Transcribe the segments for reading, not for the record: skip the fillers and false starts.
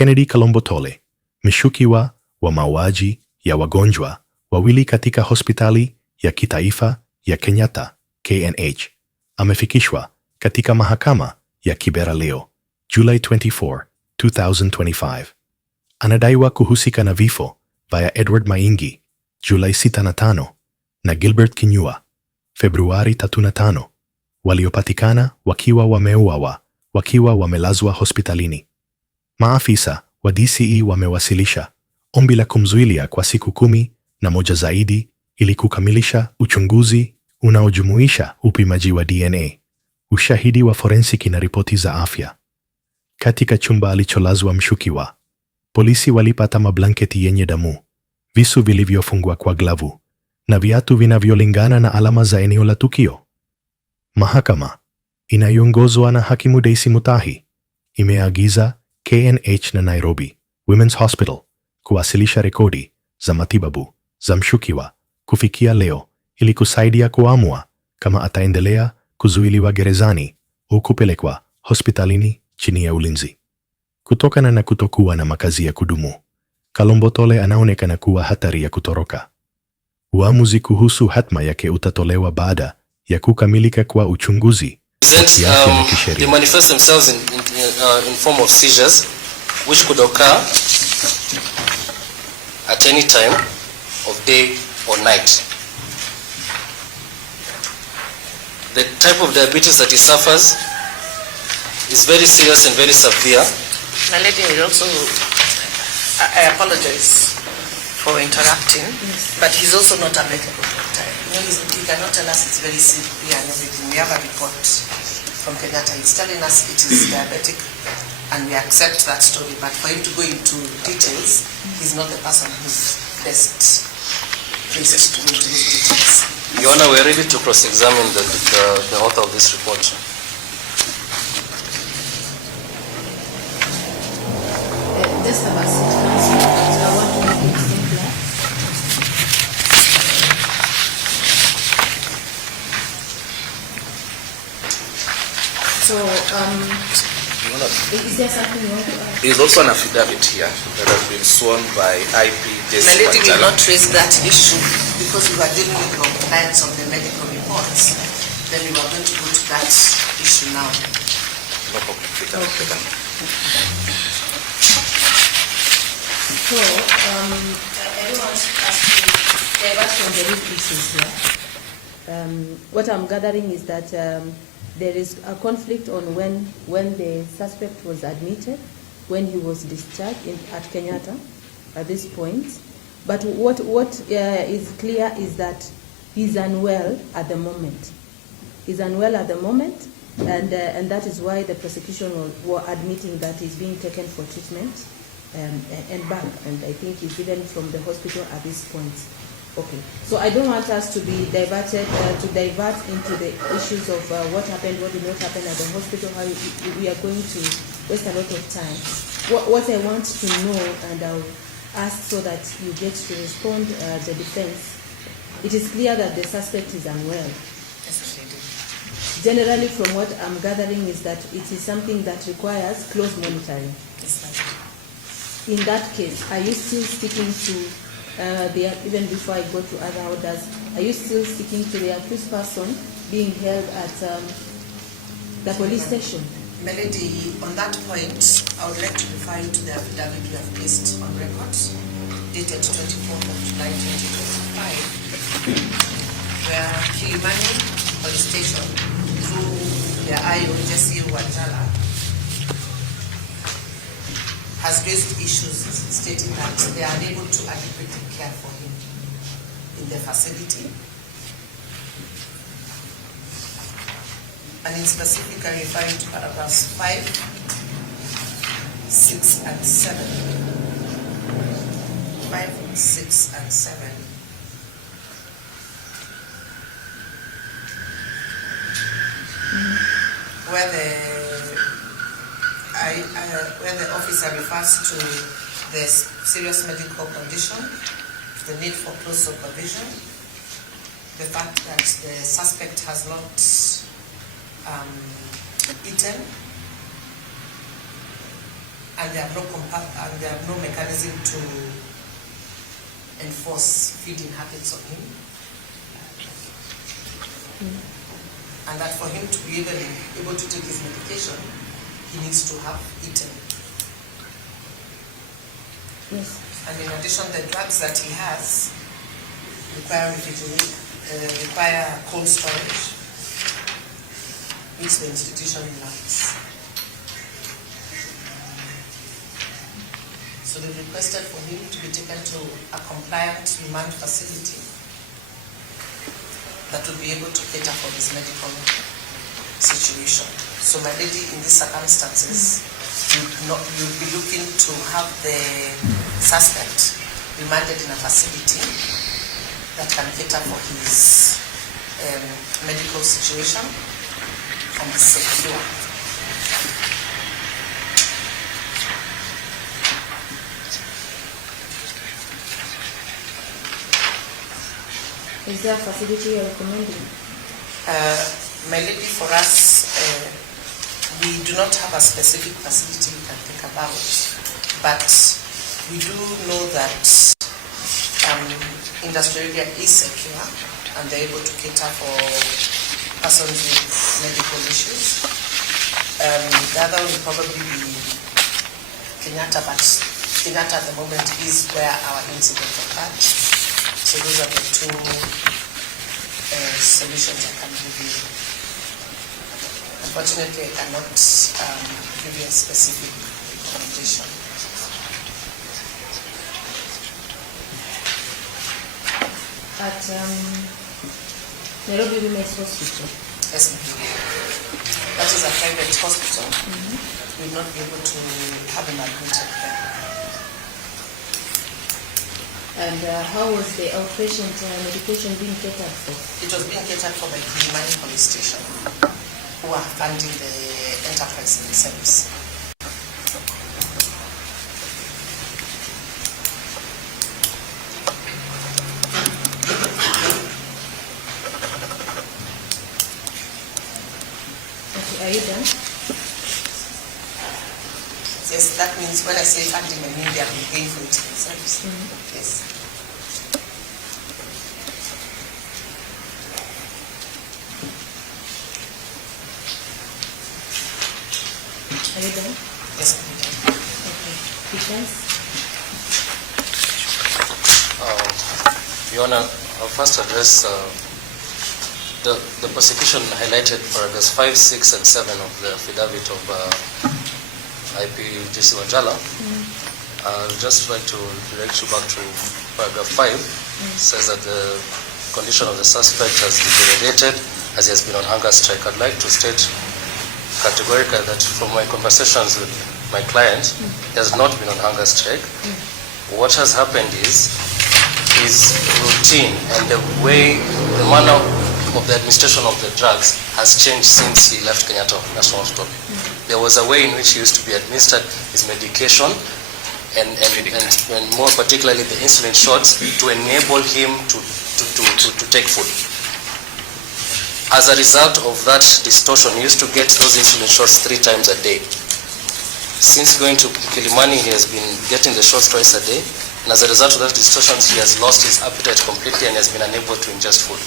Kennedy Kalombotole, mshukiwa wa mauaji ya wagonjwa wawili katika hospitali ya kitaifa ya Kenyatta KNH, amefikishwa katika mahakama ya Kibera leo, July 24, 2025. Anadaiwa kuhusika na vifo vya Edward Maingi, Julai 6 na 5, na Gilbert Kinyua, Februari 3 na 5, waliopatikana wakiwa wameuawa wakiwa wamelazwa hospitalini. Maafisa wa DCI wamewasilisha ombi la kumzuilia kwa siku 11 zaidi ili kukamilisha uchunguzi unaojumuisha upimaji wa DNA, ushahidi wa forensiki na ripoti za afya. Katika chumba alicholazwa mshukiwa, polisi walipata mablanketi yenye damu, visu vilivyofungwa kwa glavu na viatu vinavyolingana na alama za eneo la tukio. Mahakama inayoongozwa na hakimu Daisy Mutahi imeagiza KNH na Nairobi Women's Hospital kuwasilisha rekodi za matibabu za mshukiwa kufikia leo ili kusaidia kuamua kama ataendelea kuzuiliwa gerezani au kupelekwa hospitalini chini ya ulinzi. Kutokana na kutokuwa na makazi ya kudumu, Kalombotole anaonekana kuwa hatari ya kutoroka. Uamuzi kuhusu hatma yake utatolewa baada ya kukamilika kwa uchunguzi wa kiafya na kisheria. They manifest themselves in form of seizures which could occur at any time of day or night. The type of diabetes that he suffers is very serious and very severe. My lady, I apologize for interrupting, but he's also not a medical doctor. You know, he cannot tell us it's very severe and everything. We have a report from Kenyatta. He's telling us it is diabetic, and we accept that story. But for him to go into details, he's not the person who's best placed to go into these details. Your Honor, we are ready to cross-examine the author of this report. Just have a seat, counsel. So I want to make it simpler. So, is there something you want to add? There is also an affidavit here that has been sworn by IP. My lady will not raise that issue because we were dealing with compliance of the medical reports. Then we were going to go to that issue now. No problem. Okay. So, I don't want us to divert from the real issues here. What I'm gathering is that there is a conflict on when the suspect was admitted, when he was discharged at Kenyatta at this point. But what is clear is that he's unwell at the moment. He's unwell at the moment, and that is why the prosecution were admitting that he's being taken for treatment and back. And I think he's even from the hospital at this point. Okay, so I don't want us to be diverted, to divert into the issues of what happened, what did not happen at the hospital, how we are going to waste a lot of time. What I want to know, and I'll ask so that you get to respond, the defense, it is clear that the suspect is unwell. Generally, from what I'm gathering is that it is something that requires close monitoring. In that case, are you still sticking to even before I go to other orders, are you still sticking to the accused person being held at the police station? Melody, on that point, I would like to refer you to the affidavit we have placed on record, dated 24th of July 2025, where Kilimani Police Station, through their IO, Jesse Wanjala, has raised issues stating that they are unable to adequately care for him in their facility. And in specifically referring to paragraphs 5, 6, and 7. 5, 6, and 7. Where the officer refers to the serious medical condition, the need for close supervision, the fact that the suspect has not eaten, and they have no mechanism to enforce feeding habits on him. And that for him to be able to take his medication, he needs to have eaten. Yes. And in addition, the drugs that he has require cold storage, which the institution lacks. So they requested for him to be taken to a compliant remand facility that will be able to cater for his medical situation. So my lady, in these circumstances, you'll be looking to have the suspect remanded in a facility that can cater for his medical situation and is secure. Is there a facility you're recommending? My lady, for us, we do not have a specific facility we can think about, but we do know that industrial area is secure and they're able to cater for persons with medical issues. The other will probably be Kenyatta, but Kenyatta at the moment is where our incident occurred. So those are the two solutions I can give you. Unfortunately, I cannot give you a specific recommendation. At Nairobi Women's Hospital? Yes, ma'am. That is a private hospital. We will not be able to have him admitted there. And how was the outpatient medication being catered for? It was being catered for by Kilimani Police Station, who are funding the enterprise themselves. Okay, are you done? Yes, that means when I say funding, I mean they have been paying for it themselves. Yes. Are you done? Yes, ma'am. Okay. Defense? Your Honor, I'll first address the prosecution highlighted paragraphs 5, 6, and 7 of the affidavit of IP J.C. Wanjala. I'll just like to direct you back to paragraph 5. It says that the condition of the suspect has deteriorated as he has been on hunger strike. I'd like to state categorically that from my conversations with my client, he has not been on hunger strike. What has happened is his routine and the manner of the administration of the drugs has changed since he left Kenyatta National Hospital. There was a way in which he used to be administered his medication and more particularly the insulin shots to enable him to take food. As a result of that distortion, he used to get those insulin shots 3 times a day. Since going to Kilimani, he has been getting the shots twice a day, and as a result of that distortion, he has lost his appetite completely and has been unable to ingest food.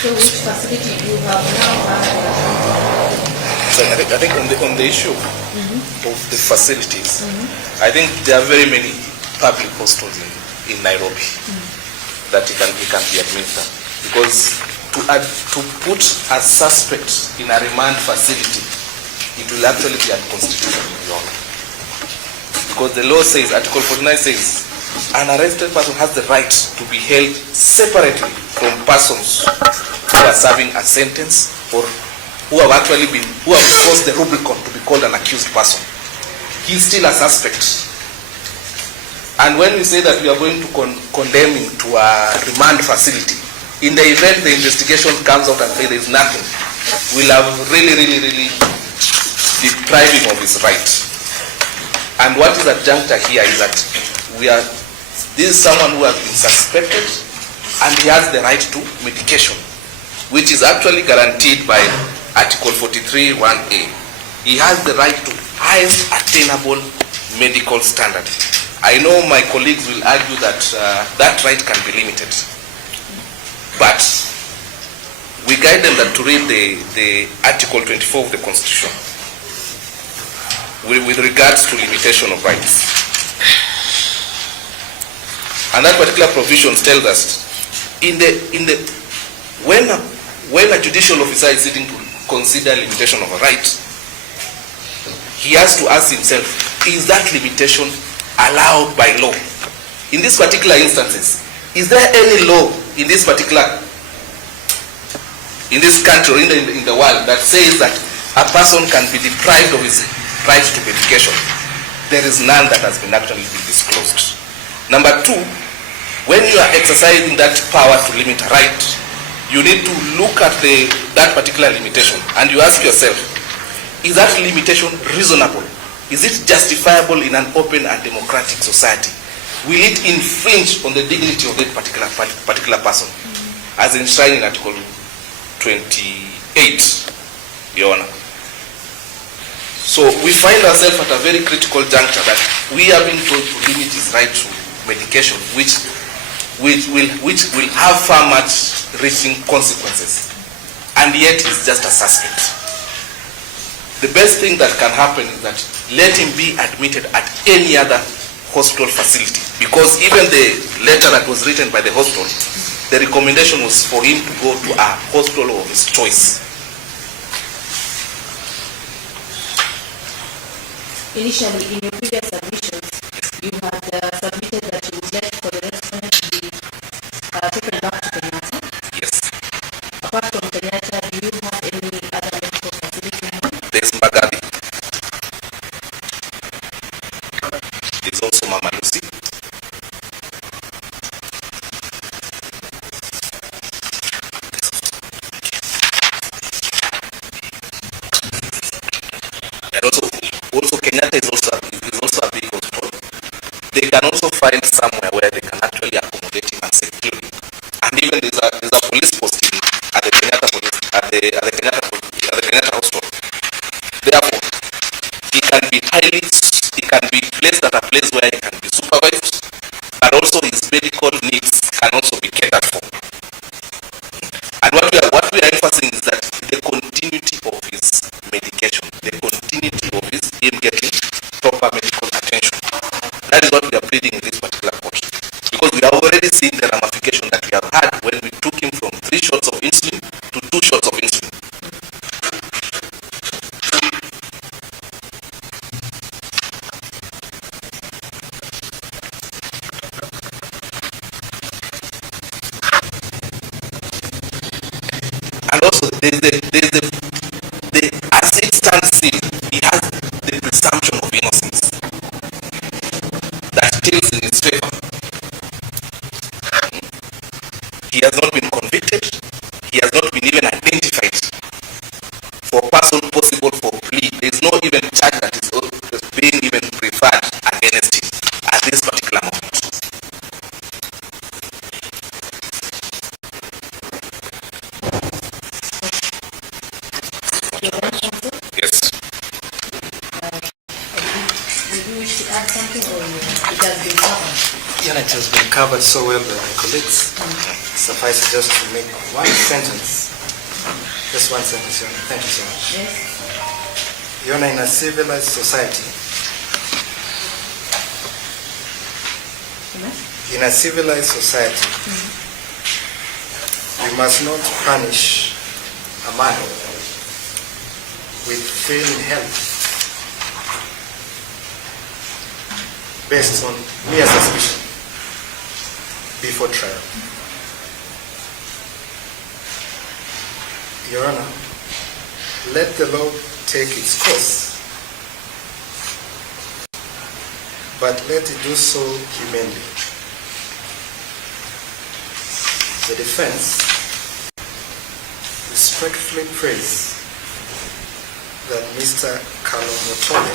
So which facility do you have now? So I think on the issue of the facilities, I think there are very many public hospitals in Nairobi that he can be admitted. Because to put a suspect in a remand facility, it will actually be unconstitutional. Because the law says, Article 49 says, an arrested person has the right to be held separately from persons who are serving a sentence or who have crossed the Rubicon to be called an accused person. He is still a suspect. And when we say that we are going to condemn him to a remand facility, in the event the investigation comes out and says there is nothing, we'll have really deprived him of his right. And what is adjuncta here is that this is someone who has been suspected and he has the right to medication, which is actually guaranteed by Article 43(1)(a). He has the right to highest attainable medical standard. I know my colleagues will argue that that right can be limited, but we guide them that to read the Article 24 of the Constitution with regards to limitation of rights. And that particular provision tells us when a judicial officer is sitting to consider limitation of a right, he has to ask himself, is that limitation allowed by law? In these particular instances, is there any law in this particular, in this country or in the world that says that a person can be deprived of his right to medication? There is none that has been actually been disclosed. Number two, when you are exercising that power to limit a right, you need to look at that particular limitation and you ask yourself, is that limitation reasonable? Is it justifiable in an open and democratic society? Will it infringe on the dignity of that particular person, as enshrined in Article 28, Your Honor? So we find ourselves at a very critical juncture that we are being told to limit his right to medication, which will have far much reaching consequences, and yet he's just a suspect. The best thing that can happen is that let him be admitted at any other hospital facility, because even the letter that was written by the hospital, the recommendation was for him to go to a hospital of his choice. Initially, in your previous submissions, you had submitted that you would like for the respondent to be taken back to Kenyatta. Yes. Apart from Kenyatta, do you have any other medical facility in mind? There's Mbagathi. There's also Mama Lucy. And also Kenyatta is also a big hospital. They can also find somewhere where they can actually accommodate him and secure him. And even there's a police posting at the Kenyatta hospital. Therefore, he can be placed at a place where he can be supervised, but also his medical needs can also be catered for. And what we are emphasizing is that the continuity of his medication, the continuity of him getting proper medical attention. That is what we are pleading in this particular court. Because we have already seen the ramification that we have had when we took him from 3 shots of insulin to 2 shots of insulin. And also, as it stands still, he has the presumption of innocence that tilts in his favor. He has not been convicted. He has not been even identified for person possible for plea. There is no even charge that is being even preferred against him at this particular moment. Yes. Would you wish to add something, or it has been covered? Yeah, it has been covered so well by my colleagues. Suffice it just to make one sentence. Just one sentence, Your Honor. Thank you so much. Yes. Your Honor, in a civilized society, we must not punish a man with failing health based on mere suspicion before trial. Your Honor, let the law take its course, but let it do so humanely. The defense respectfully prays that Mr. Kalombotole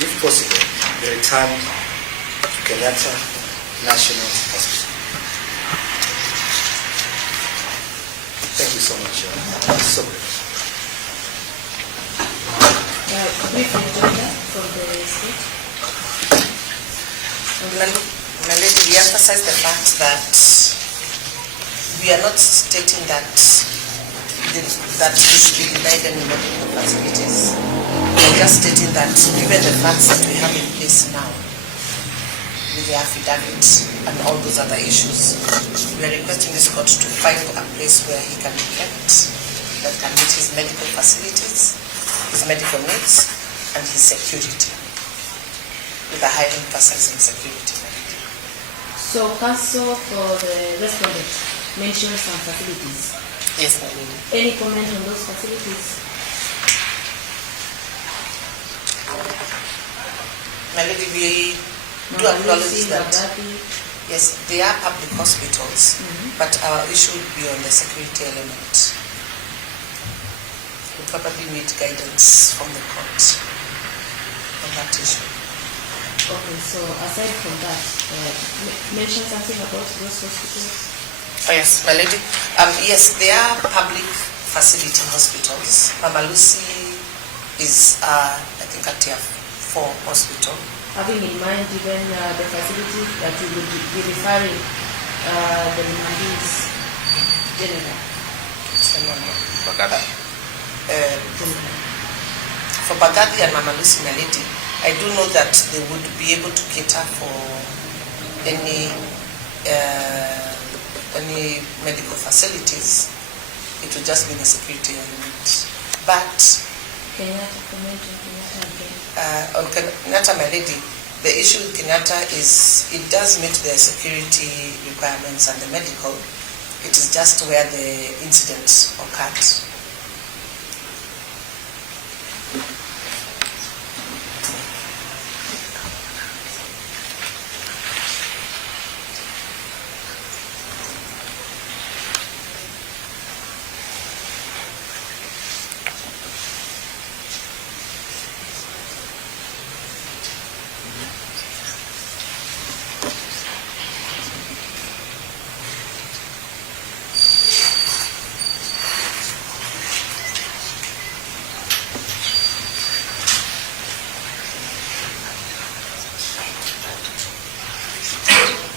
if possible, be returned to Kenyatta National Hospital. Thank you so much. So grateful. Brief agenda from the state. My lady, we emphasize the fact that we are not stating that that he should be denied any medical facilities. We are just stating that given the facts that we have in place now, with the affidavit and all those other issues, we are requesting this court to find a place where he can be kept that can meet his medical facilities, his medical needs, and his security, with a high emphasis on security. So, counsel for the respondent mentioned some facilities. Yes, my lady. Any comment on those facilities? My lady, we do acknowledge that, Bagabi. yes, they are public hospitals, but our issue would be on the security element. We probably need guidance from the court on that issue. Okay, so aside from that, mention something about those hospitals? Oh, yes, my lady. Yes, they are public facility hospitals. Mama Lucy is, I think, a tier 4 hospital. Having in mind even the facility that you will be referring the Mandis General. For Bagabi and Mama Lucy, my lady, I do know that they would be able to cater for any medical facilities. It would just be the security element. But Kenyatta, comment on Kenyatta again. on Kenyatta, my lady, the issue with Kenyatta is it does meet the security requirements and the medical. It is just where the incident occurred.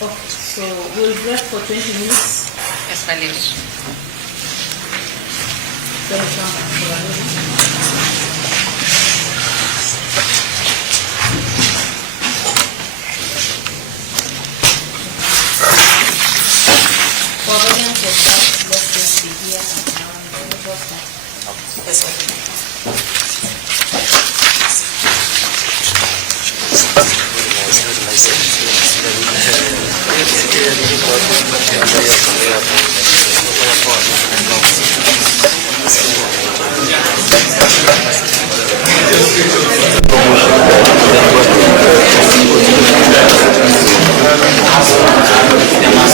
Okay, so we'll break for 20 minutes. Yes, my lady. Then we come back for a minute. For audience of that, let's just be here and finish off that. Yes, my lady. Very nice.